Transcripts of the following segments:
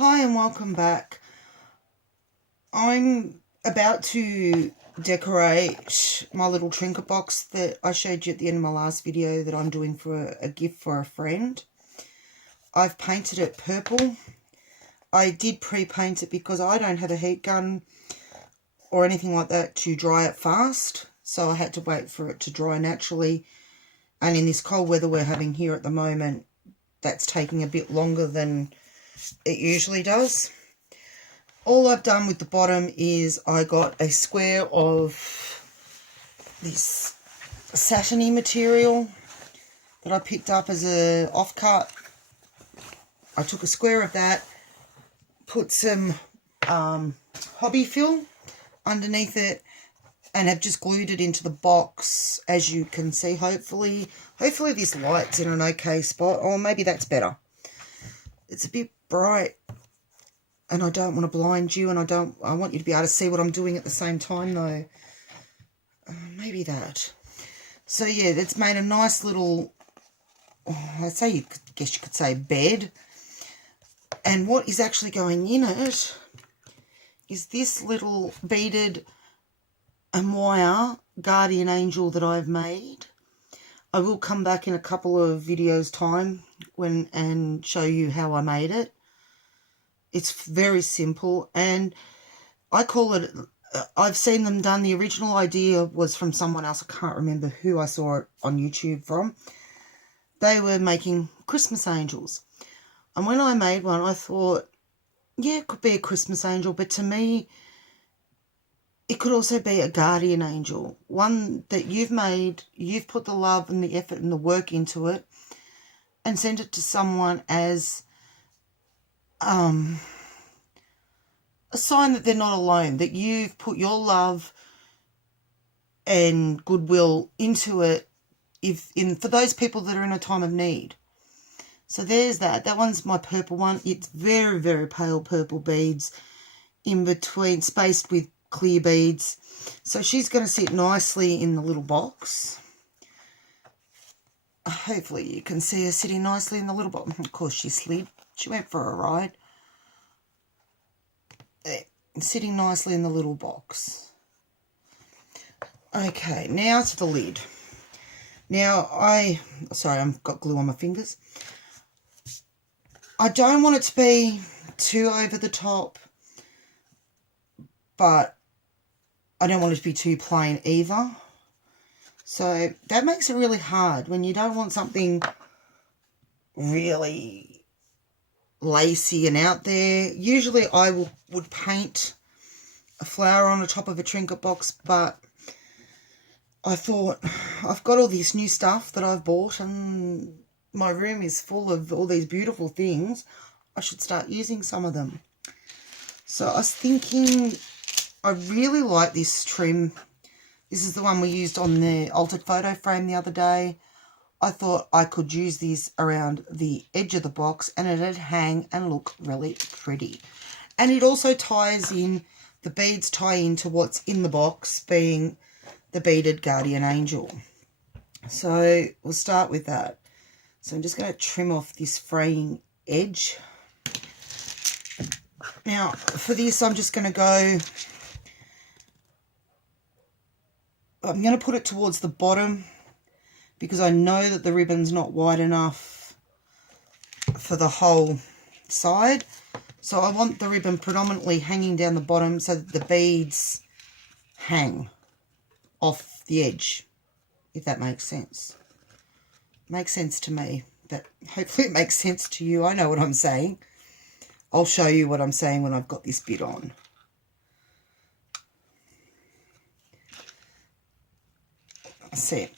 Hi and welcome back. I'm about to decorate my little trinket box that I showed you at the end of my last video that I'm doing for a gift for a friend. I've painted it purple. I did pre-paint it because I don't have a heat gun or anything like that to dry it fast, so I had to wait for it to dry naturally. And in this cold weather we're having here at the moment, that's taking a bit longer than it usually does. All I've done with the bottom is I got a square of this satiny material that I picked up as a offcut. I took a square of that, put some hobby fill underneath it, and have just glued it into the box, as you can see. Hopefully this light's in an okay spot, or maybe that's better. It's a bit bright and I don't want to blind you, and I want you to be able to see what I'm doing at the same time though. Maybe that. So yeah, it's made a nice little, guess you could say bed. And what is actually going in it is this little beaded Moya guardian angel that I've made. I will come back in a couple of videos time and show you how I made it. It's very simple, and I call it, I've seen them done. The original idea was from someone else. I can't remember who I saw it on YouTube from. They were making Christmas angels. And when I made one, I thought, yeah, it could be a Christmas angel, but to me, it could also be a guardian angel. One that you've made, you've put the love and the effort and the work into it, and sent it to someone as a sign that they're not alone, that you've put your love and goodwill into it for those people that are in a time of need. So there's that. That one's my purple one. It's very, very pale purple beads in between, spaced with clear beads. So she's going to sit nicely in the little box. Hopefully you can see her sitting nicely in the little box. Of course she slid. She went for a ride. There, sitting nicely in the little box. Okay, now to the lid. Now sorry, I've got glue on my fingers. I don't want it to be too over the top, but I don't want it to be too plain either. So that makes it really hard when you don't want something really lacy and out there. Usually I would paint a flower on the top of a trinket box, but I thought, I've got all this new stuff that I've bought and my room is full of all these beautiful things. I should start using some of them. So I was thinking, I really like this trim. This is the one we used on the altered photo frame the other day. I thought I could use this around the edge of the box and it'd hang and look really pretty. And it also ties in, the beads tie into what's in the box, being the beaded guardian angel. So we'll start with that. So I'm just going to trim off this fraying edge. Now for this I'm just going to go, I'm going to put it towards the bottom because I know that the ribbon's not wide enough for the whole side. So I want the ribbon predominantly hanging down the bottom so that the beads hang off the edge, if that makes sense. Makes sense to me, but hopefully it makes sense to you. I know what I'm saying. I'll show you what I'm saying when I've got this bit on. See it.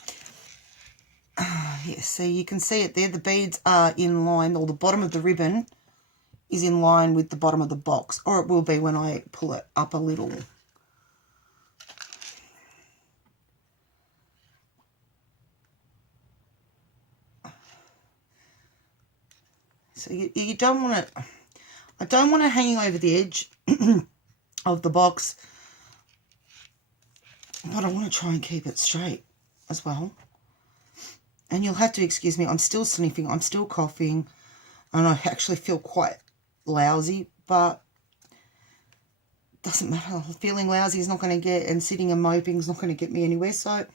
Yes, so you can see it there. The beads are in line, or the bottom of the ribbon is in line with the bottom of the box, or it will be when I pull it up a little. So you don't want it, I don't want it hanging over the edge of the box, but I want to try and keep it straight as well. And you'll have to excuse me, I'm still sniffing, I'm still coughing, and I actually feel quite lousy, but doesn't matter. Feeling lousy is not going to get, and sitting and moping is not going to get me anywhere. So I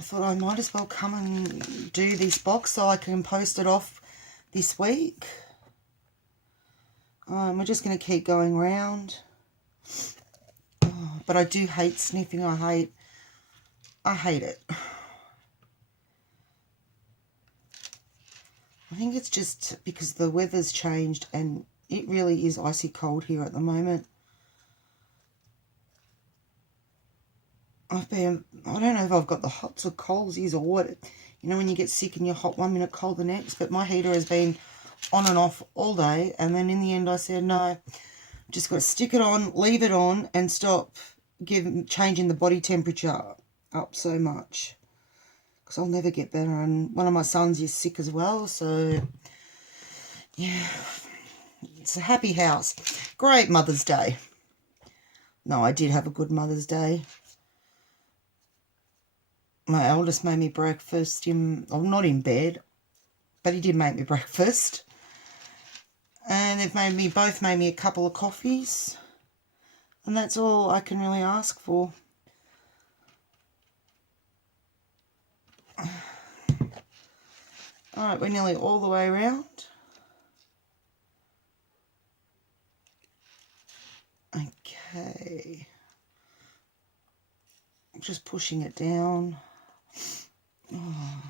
thought I might as well come and do this box so I can post it off this week. We're just going to keep going round. But I do hate sniffing. I hate it. I think it's just because the weather's changed and it really is icy cold here at the moment. I don't know if I've got the hots or colds or what. You know, when you get sick and you're hot one minute, cold the next. But my heater has been on and off all day. And then in the end I said, no, just got to stick it on, leave it on, and stop changing the body temperature up so much. Because I'll never get better. And one of my sons is sick as well. So, yeah, it's a happy house. Great Mother's Day. No, I did have a good Mother's Day. My eldest made me breakfast not in bed, but he did make me breakfast. And they've both made me a couple of coffees. And that's all I can really ask for. Alright, we're nearly all the way around. Okay. I'm just pushing it down. Oh.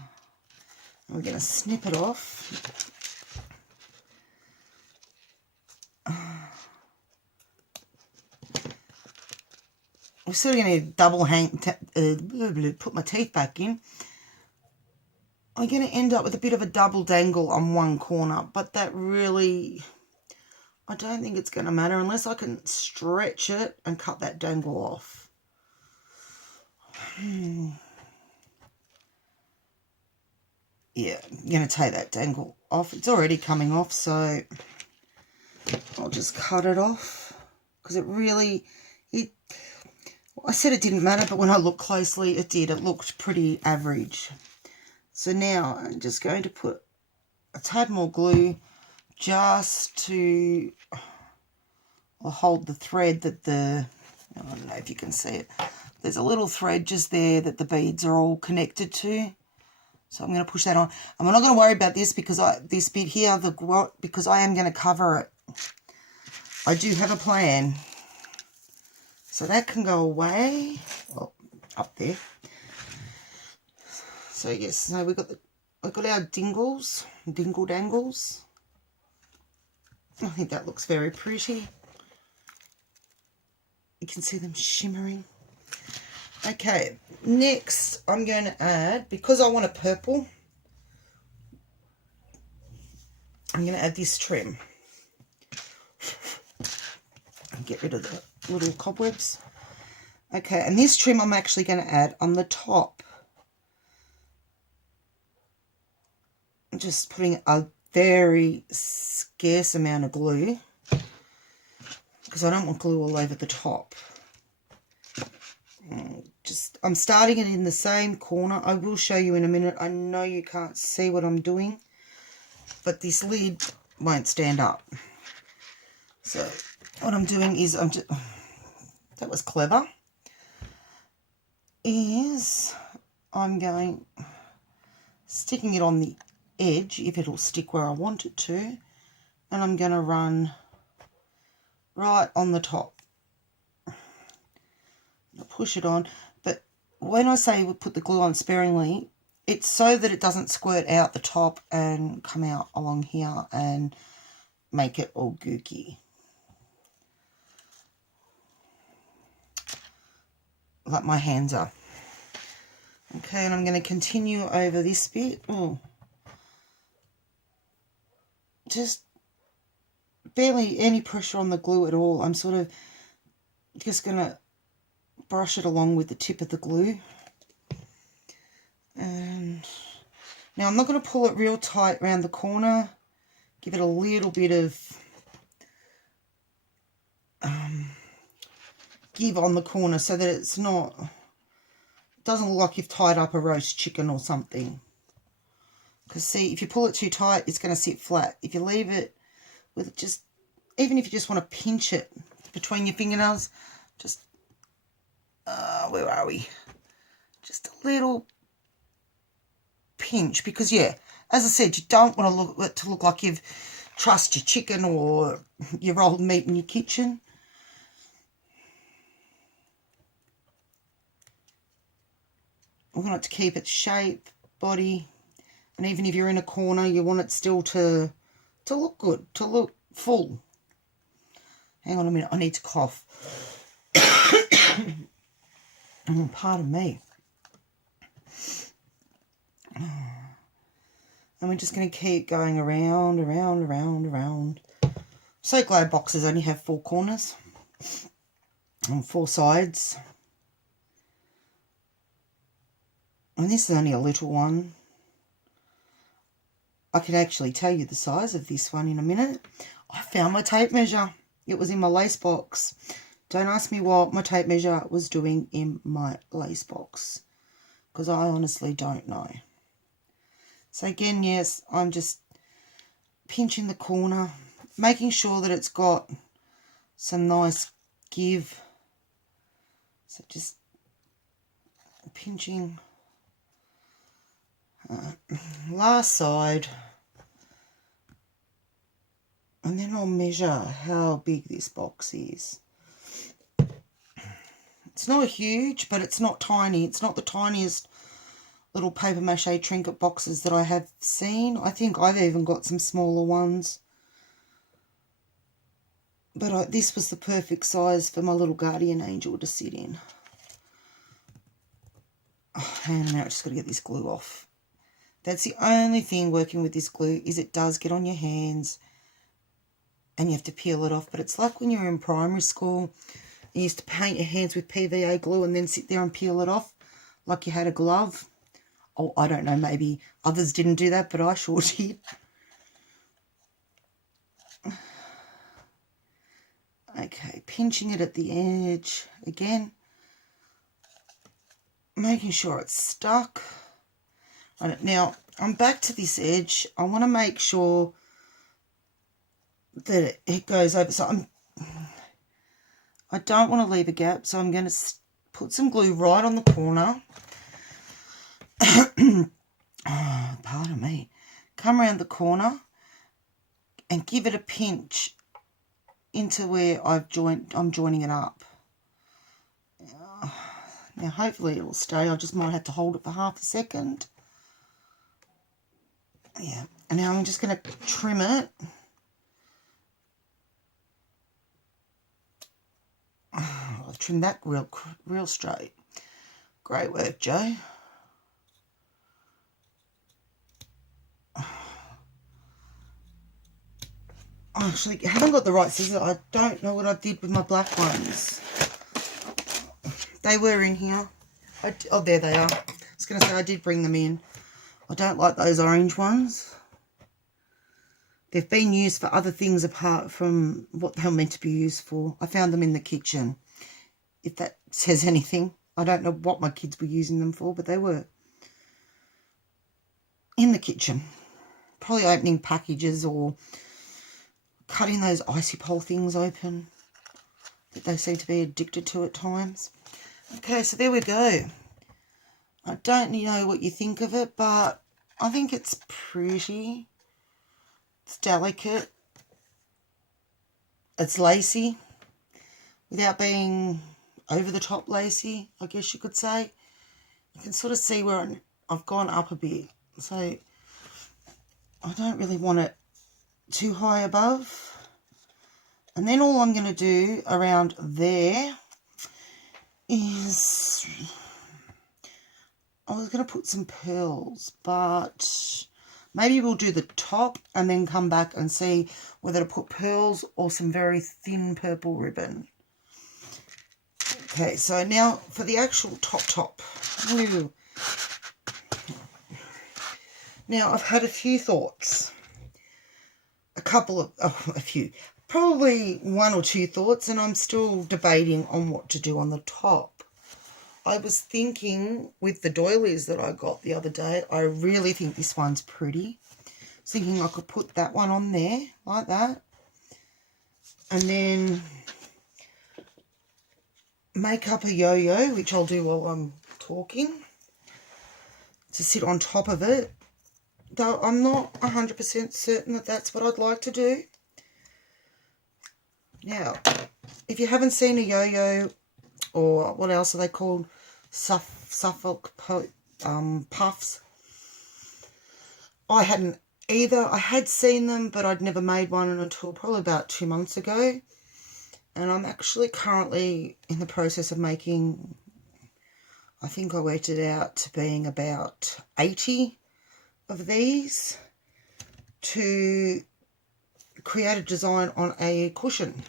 We're going to snip it off. We're sort of going to double put my teeth back in. I'm going to end up with a bit of a double dangle on one corner, but that really, I don't think it's going to matter unless I can stretch it and cut that dangle off. Yeah, I'm going to take that dangle off. It's already coming off, so I'll just cut it off. Because I said it didn't matter, but when I looked closely, it did. It looked pretty average. So now I'm just going to put a tad more glue just to hold the thread that I don't know if you can see it. There's a little thread just there that the beads are all connected to. So I'm going to push that on. And I'm not going to worry about this because this bit here, because I am going to cover it. I do have a plan. So that can go away. Well, up there. So yes, so we've got our dingle dangles. I think that looks very pretty. You can see them shimmering. Okay, next I'm going to add, because I want a purple, I'm going to add this trim. And get rid of the little cobwebs. Okay, and this trim I'm actually going to add on the top. I'm just putting a very scarce amount of glue because I don't want glue all over the top. I'm starting it in the same corner. I will show you in a minute. I know you can't see what I'm doing, but this lid won't stand up. So what I'm doing is that was clever, is I'm sticking it on the edge if it'll stick where I want it to, and I'm going to run right on the top. I'll push it on, but when I say we put the glue on sparingly, it's so that it doesn't squirt out the top and come out along here and make it all gooky. Like my hands are. Okay, and I'm going to continue over this bit. Oh. Just barely any pressure on the glue at all. I'm sort of just going to brush it along with the tip of the glue. And now I'm not going to pull it real tight around the corner. Give it a little bit of give on the corner so that it doesn't look like you've tied up a roast chicken or something. Because see, if you pull it too tight, it's going to sit flat. If you leave it with just even if you just want to pinch it between your fingernails, just, where are we? Just a little pinch, because yeah, as I said, you don't want it to look like you've trussed your chicken or your rolled meat in your kitchen. We want it to keep its shape, body, and even if you're in a corner, you want it still to look good, to look full. Hang on a minute, I need to cough. Pardon me. And we're just going to keep going around, around, around, around. So glad boxes only have 4 corners and 4 sides. And this is only a little one. I can actually tell you the size of this one in a minute. I found my tape measure. It was in my lace box. Don't ask me what my tape measure was doing in my lace box, because I honestly don't know. So again, yes, I'm just pinching the corner, making sure that it's got some nice give. So just pinching. Last side. And then I'll measure how big this box is. It's not huge, but it's not tiny. It's not the tiniest little paper mache trinket boxes that I have seen. I think I've even got some smaller ones. But this was the perfect size for my little guardian angel to sit in. Oh, hang on a minute, I just got to get this glue off. That's the only thing working with this glue, is it does get on your hands and you have to peel it off. But it's like when you were in primary school, you used to paint your hands with PVA glue and then sit there and peel it off like you had a glove. Oh, I don't know, maybe others didn't do that, but I sure did. Okay, pinching it at the edge again, making sure it's stuck. Right, now, I'm back to this edge. I want to make sure that it goes over. So I don't want to leave a gap, so I'm going to put some glue right on the corner. Oh, pardon me. Come around the corner and give it a pinch into where I'm joining it up. Now, hopefully it will stay. I just might have to hold it for half a second. Yeah, and now I'm just going to trim it. Oh, I've trimmed that real straight. Great work, Joe. I actually haven't got the right scissors. I don't know what I did with my black ones. They were in here. Oh, there they are. I was going to say I did bring them in. I don't like those orange ones. They've been used for other things apart from what they're meant to be used for. I found them in the kitchen, if that says anything. I don't know what my kids were using them for, but they were in the kitchen. Probably opening packages or cutting those icy pole things open that they seem to be addicted to at times. Okay, so there we go. I don't know what you think of it, but I think it's pretty. It's delicate. It's lacy without being over the top lacy, I guess you could say. You can sort of see where I've gone up a bit. So I don't really want it too high above. And then all I'm going to do around there is, I was going to put some pearls, but maybe we'll do the top and then come back and see whether to put pearls or some very thin purple ribbon. Okay, so now for the actual top. Ooh. Now I've had a few thoughts. Probably 1 or 2 thoughts, and I'm still debating on what to do on the top. I was thinking with the doilies that I got the other day, I really think this one's pretty. I was thinking I could put that one on there like that. And then make up a yo-yo, which I'll do while I'm talking, to sit on top of it. Though I'm not 100% certain that that's what I'd like to do. Now, if you haven't seen a yo-yo, or what else are they called? Suffolk puffs. I hadn't either. I had seen them, but I'd never made one until probably about 2 months ago. And I'm actually currently in the process of making, I think I worked it out to being about 80 of these to create a design on a cushion.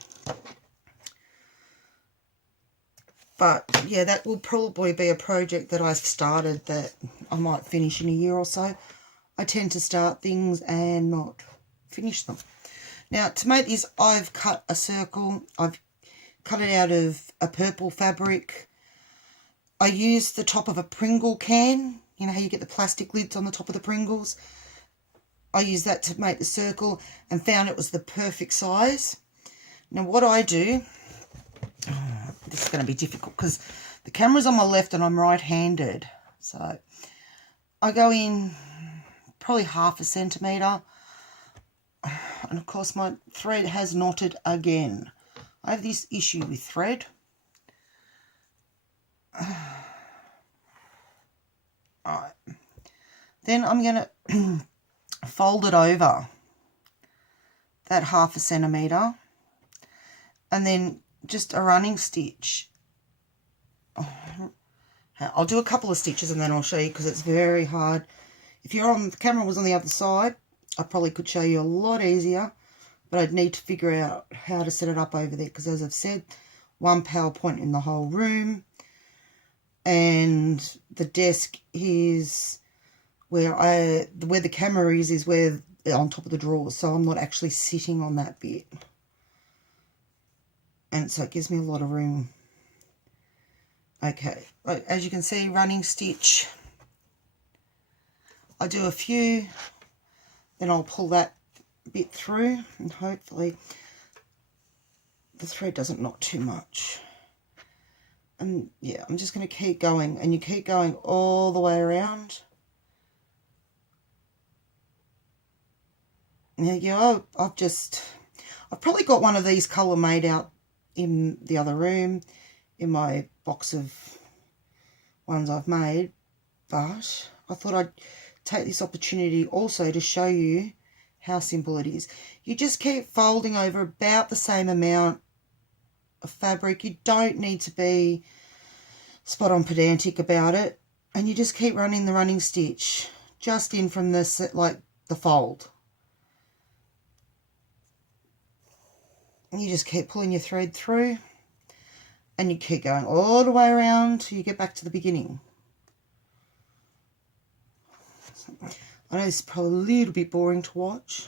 But yeah, that will probably be a project that I've started that I might finish in a year or so. I tend to start things and not finish them. Now, to make this, I've cut a circle. I've cut it out of a purple fabric. I used the top of a Pringle can. You know how you get the plastic lids on the top of the Pringles? I used that to make the circle and found it was the perfect size. Now, what I do, this is going to be difficult because the camera's on my left and I'm right-handed. So I go in probably 1/2 centimetre. And of course my thread has knotted again. I have this issue with thread. Alright. Then I'm going to fold it over that 1/2 centimetre. And then just a running stitch. I'll do a couple of stitches and then I'll show you because it's very hard. If the camera was on the other side, I probably could show you a lot easier, but I'd need to figure out how to set it up over there because, as I've said, one PowerPoint in the whole room, and the desk is where the camera is where on top of the drawers, so I'm not actually sitting on that bit, and so it gives me a lot of room. Okay, as you can see, running stitch. I do a few, then I'll pull that bit through and hopefully the thread doesn't knot too much. And yeah, I'm just going to keep going, and you keep going all the way around. There you go. I've probably got one of these colour made out in the other room in my box of ones I've made, but I thought I'd take this opportunity also to show you how simple it is. You just keep folding over about the same amount of fabric. You don't need to be spot on pedantic about it, and you just keep running the running stitch just in from the fold. And you just keep pulling your thread through, and you keep going all the way around till you get back to the beginning. I know this is probably a little bit boring to watch.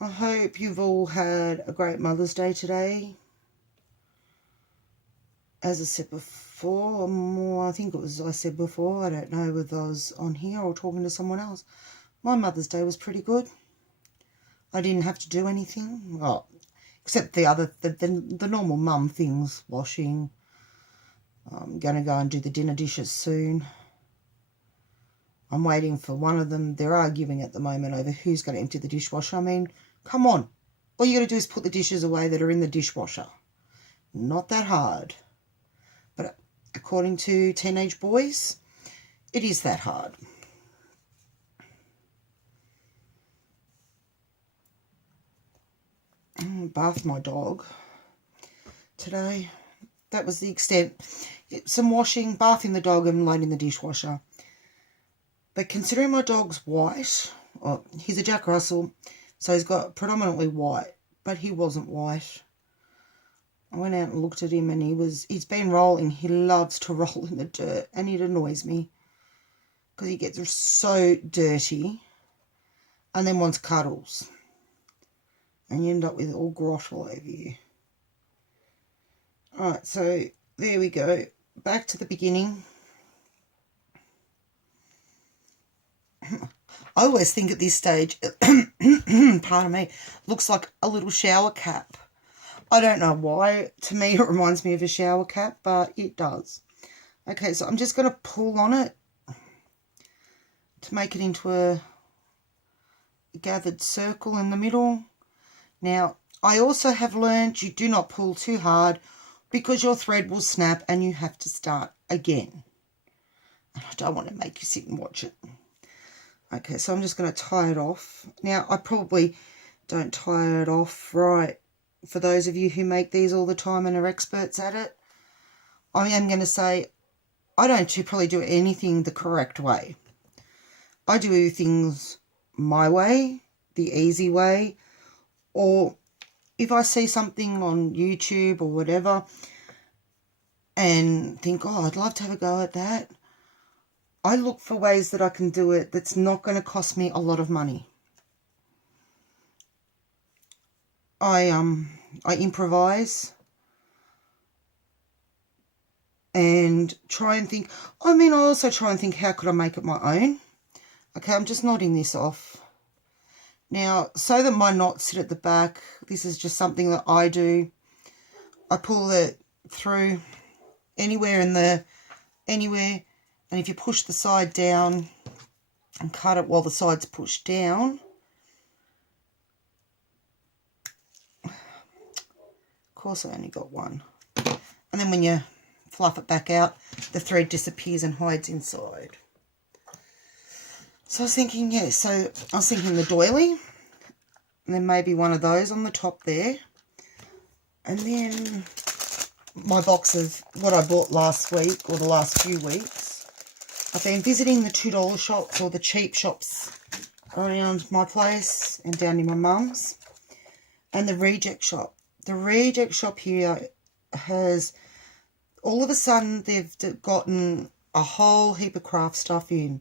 I hope you've all had a great Mother's Day today. As I said before, I think it was I said before, I don't know whether I was on here or talking to someone else. My Mother's Day was pretty good. I didn't have to do anything, well, except the normal mum things, washing. I'm going to go and do the dinner dishes soon. I'm waiting for one of them. They're arguing at the moment over who's going to empty the dishwasher. I mean, come on. All you got to do is put the dishes away that are in the dishwasher. Not that hard. But according to teenage boys, it is that hard. Bathed my dog today. That was the extent. Some washing, bathing the dog and loading the dishwasher. But considering my dog's white, he's a Jack Russell, so he's got predominantly white, but he wasn't white. I went out and looked at him and he's been rolling. He loves to roll in the dirt, and it annoys me because he gets so dirty and then wants cuddles. And you end up with all grot all over you. Alright, so there we go. Back to the beginning. I always think at this stage, pardon me, looks like a little shower cap. I don't know why. To me, it reminds me of a shower cap, but it does. Okay, so I'm just going to pull on it to make it into a gathered circle in the middle. Now, I also have learned you do not pull too hard because your thread will snap and you have to start again. And I don't want to make you sit and watch it. Okay, so I'm just going to tie it off. Now, I probably don't tie it off right. For those of you who make these all the time and are experts at it, I am going to say I don't probably do anything the correct way. I do things my way, the easy way, or if I see something on YouTube or whatever and think, oh, I'd love to have a go at that, I look for ways that I can do it that's not going to cost me a lot of money. I improvise and try and think, I also try and think, how could I make it my own? Okay, I'm just knotting this off. Now, so that my knots sit at the back, this is just something that I do. I pull it through anywhere, and if you push the side down and cut it while the side's pushed down, of course I only got one. And then when you fluff it back out, the thread disappears and hides inside. So I was thinking, the doily, and then maybe one of those on the top there. And then my box of what I bought last week, or the last few weeks. I've been visiting the $2 shops, or the cheap shops around my place and down in my mum's, and the reject shop. The reject shop here has, all of a sudden, they've gotten a whole heap of craft stuff in.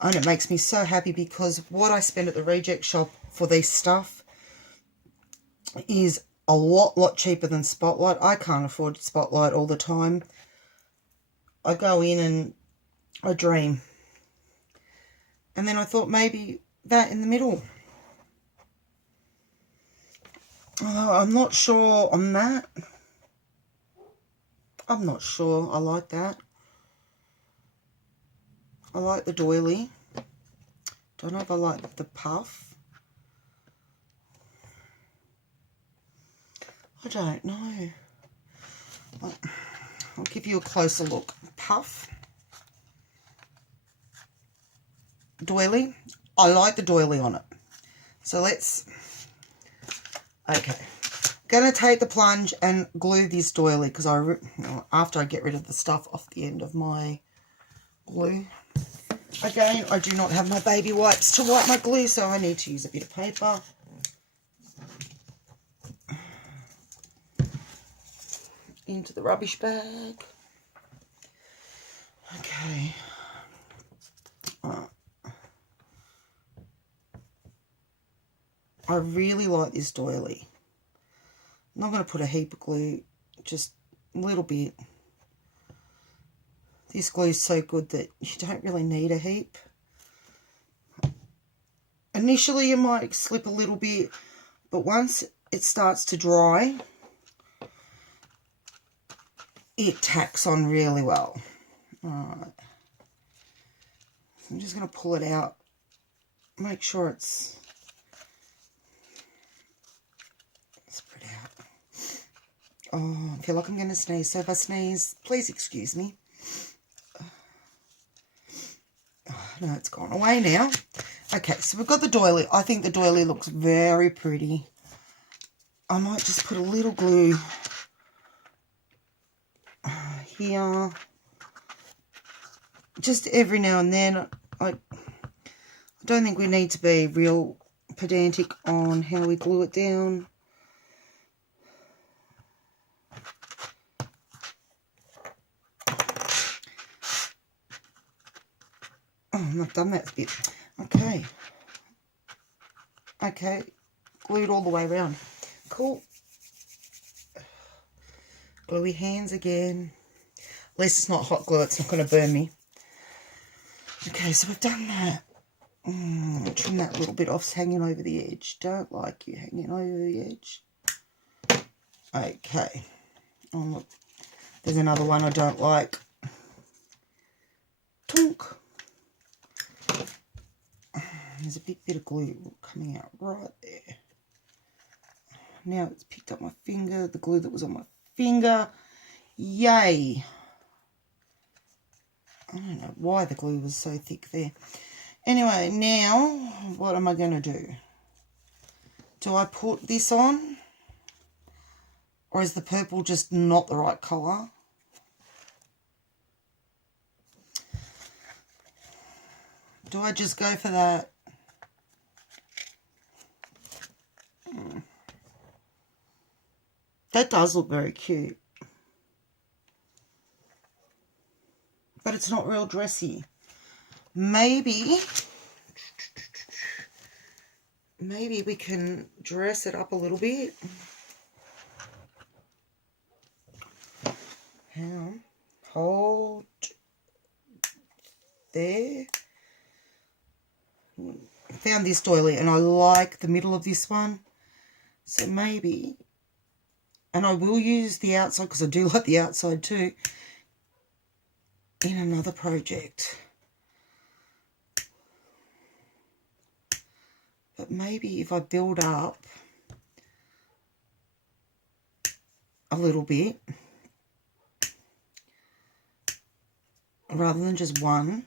And it makes me so happy, because what I spend at the reject shop for this stuff is a lot cheaper than Spotlight. I can't afford Spotlight all the time. I go in and I dream. And then I thought maybe that in the middle. Although I'm not sure on that. I'm not sure I like that. I like the doily. Don't know if I like the puff. I don't know. I'll give you a closer look. Puff. Doily. I like the doily on it. So okay. Going to take the plunge and glue this doily, because after I get rid of the stuff off the end of my glue. Again, I do not have my baby wipes to wipe my glue, so I need to use a bit of paper. Into the rubbish bag. Okay. I really like this doily. I'm not going to put a heap of glue, just a little bit. This glue is so good that you don't really need a heap. Initially you might slip a little bit, but once it starts to dry, it tacks on really well. Alright. So I'm just going to pull it out. Make sure it's spread out. Oh, I feel like I'm going to sneeze. So if I sneeze, please excuse me. No, it's gone away now. Okay, so we've got the doily. I think the doily looks very pretty. I might just put a little glue here. Just every now and then. I don't think we need to be real pedantic on how we glue it down. Oh, I've done that bit. Okay. Okay. Glued all the way around. Cool. Gluey hands again. At least it's not hot glue. It's not going to burn me. Okay, so we've done that. Trim that little bit off. It's hanging over the edge. Don't like you hanging over the edge. Okay. Oh, look. There's another one I don't like. Tonk. There's a big bit of glue coming out right there. Now it's picked up my finger, the glue that was on my finger. Yay. I don't know why the glue was so thick there. Anyway, now what am I going to do? Do I put this on? Or is the purple just not the right colour? Do I just go for that? That does look very cute. But it's not real dressy. Maybe we can dress it up a little bit. Hang on. Hold there. I found this doily and I like the middle of this one. So maybe, and I will use the outside because I do like the outside too, in another project. But maybe if I build up a little bit, rather than just one,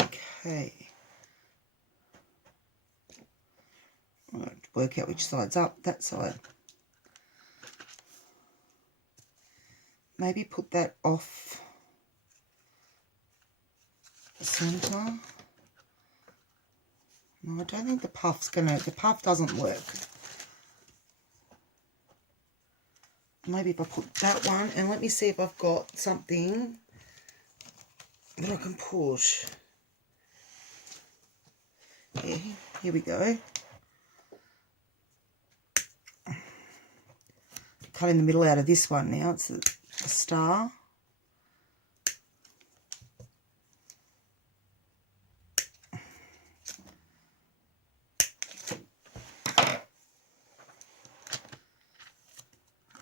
okay. I have to work out which side's up, that side. Maybe put that off the centre. No, I don't think the puff doesn't work. Maybe if I put that one, and let me see if I've got something that I can push. Yeah, here we go. Cutting the middle out of this one now. It's a star.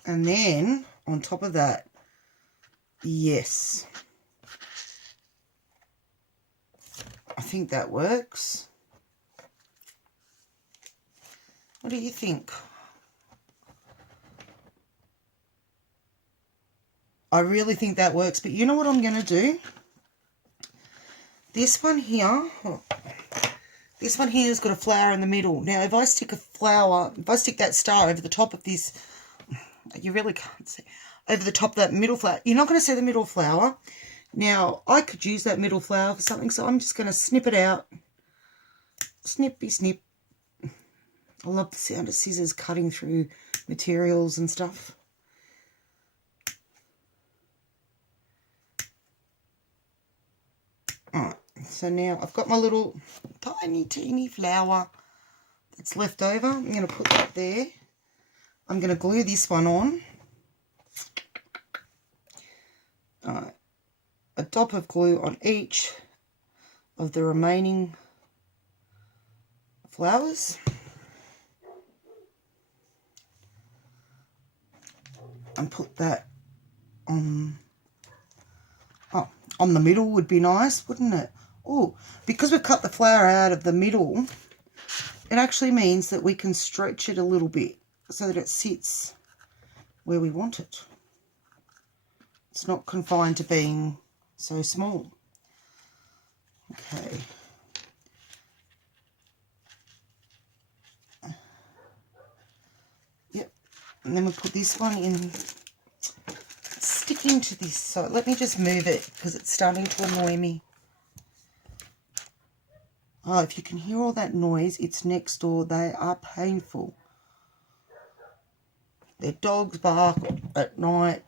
And then on top of that, yes, I think that works. What do you think? I really think that works, but you know what I'm going to do? This one here, this one here has got a flower in the middle. Now, if I stick that star over the top of this, you really can't see, over the top of that middle flower, you're not going to see the middle flower. Now, I could use that middle flower for something, so I'm just going to snip it out. Snippy snip. I love the sound of scissors cutting through materials and stuff. Alright, so now I've got my little tiny, teeny flower that's left over. I'm going to put that there. I'm going to glue this one on. Alright, a dot of glue on each of the remaining flowers. And put that on, on the middle would be nice, wouldn't it? Oh, because we've cut the flower out of the middle, it actually means that we can stretch it a little bit so that it sits where we want it. It's not confined to being so small. Okay. Yep. And then we put this one in, sticking to this. So let me just move it because it's starting to annoy me. Oh, if you can hear all that noise, it's next door. They are painful. Their dogs bark at night.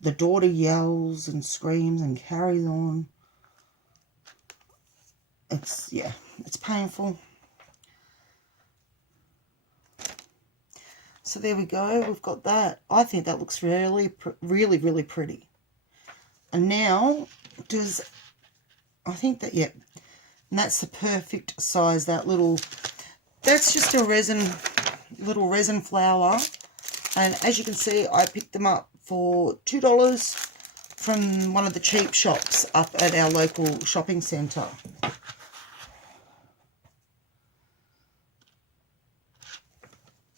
The daughter yells and screams and carries on. Yeah, it's painful. So there we go. We've got that. I think that looks really pretty. And now, I think that, yeah, and that's the perfect size, that's just a little resin flower. And as you can see, I picked them up for $2 from one of the cheap shops up at our local shopping centre.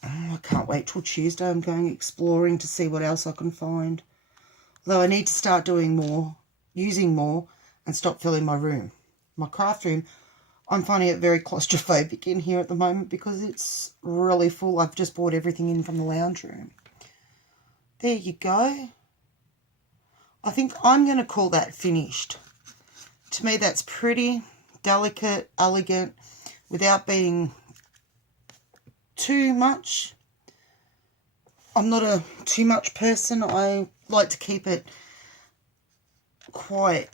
I can't wait till Tuesday. I'm going exploring to see what else I can find. Although I need to start doing more, using more, and stop filling my room. My craft room, I'm finding it very claustrophobic in here at the moment because it's really full. I've just brought everything in from the lounge room. There you go. I think I'm going to call that finished. To me, that's pretty, delicate, elegant, without being too much. I'm not a too much person. I like to keep it quite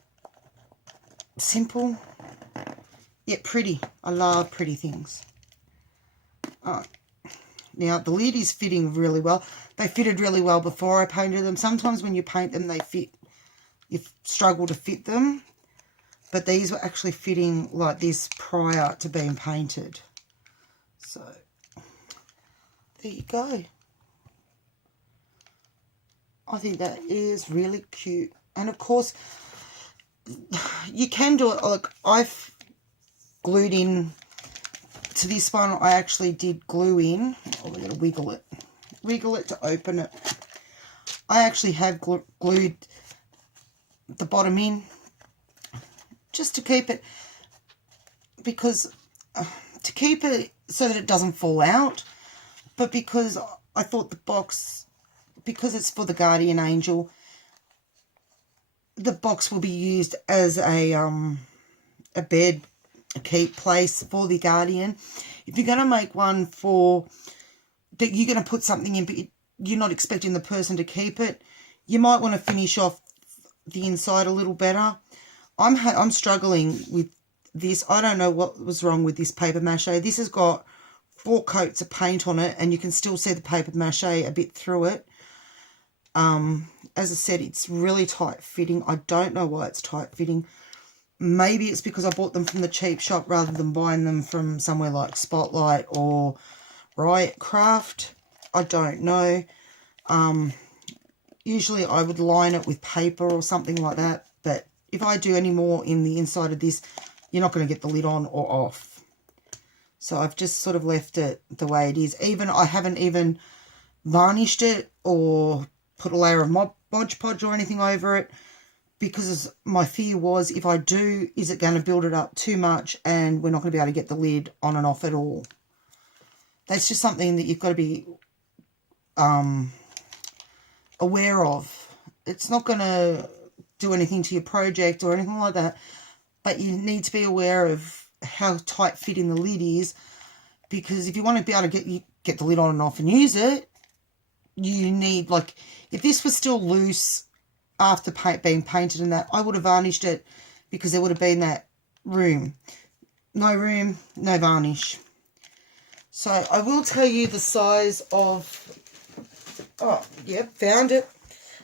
simple yet pretty. I love pretty things. Now the lid is fitting really well. They fitted really well before I painted them. Sometimes when you paint them, they fit. You struggle to fit them, but these were actually fitting like this prior to being painted. So there you go. I think that is really cute. And of course, you can do it, like I've glued in to this one. I actually did glue in. Oh, we're going to wiggle it to open it. I actually have glued the bottom in just to keep it, because to keep it so that it doesn't fall out, but because I thought the box, because it's for the guardian angel, the box will be used as a bed, a keep place for the guardian. If you're going to make one for that, you're going to put something in, but you're not expecting the person to keep it, you might want to finish off the inside a little better. I'm struggling with this. I don't know what was wrong with this paper mache. This has got 4 coats of paint on it, and you can still see the paper mache a bit through it. As I said, it's really tight fitting. I don't know why it's tight fitting. Maybe it's because I bought them from the cheap shop rather than buying them from somewhere like Spotlight or Riot Craft. I don't know. Usually I would line it with paper or something like that, but if I do any more in the inside of this, you're not going to get the lid on or off. So I've just sort of left it the way it is. I haven't even varnished it or put a layer of Mod Podge or anything over it, because my fear was, if I do, is it going to build it up too much and we're not going to be able to get the lid on and off at all. That's just something that you've got to be aware of. It's not going to do anything to your project or anything like that, but you need to be aware of how tight fitting the lid is, because if you want to be able to get the lid on and off and use it, you need, like, if this was still loose after being painted and that, I would have varnished it, because there would have been that room. No room, no varnish. So I will tell you the size of, oh, yeah, found it.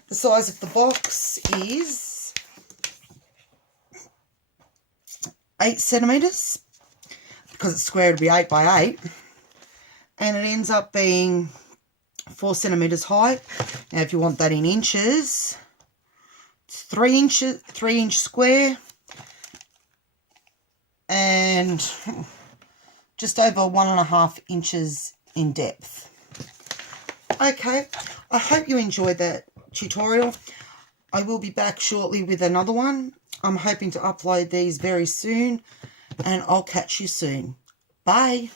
The size of the box is 8 centimetres, because it's square, it'll be 8 by 8, and it ends up being 4 centimetres high. Now if you want that in inches, it's 3 inch square, and just over 1.5 inches in depth. Okay, I hope you enjoyed that tutorial. I will be back shortly with another one. I'm hoping to upload these very soon, and I'll catch you soon. Bye.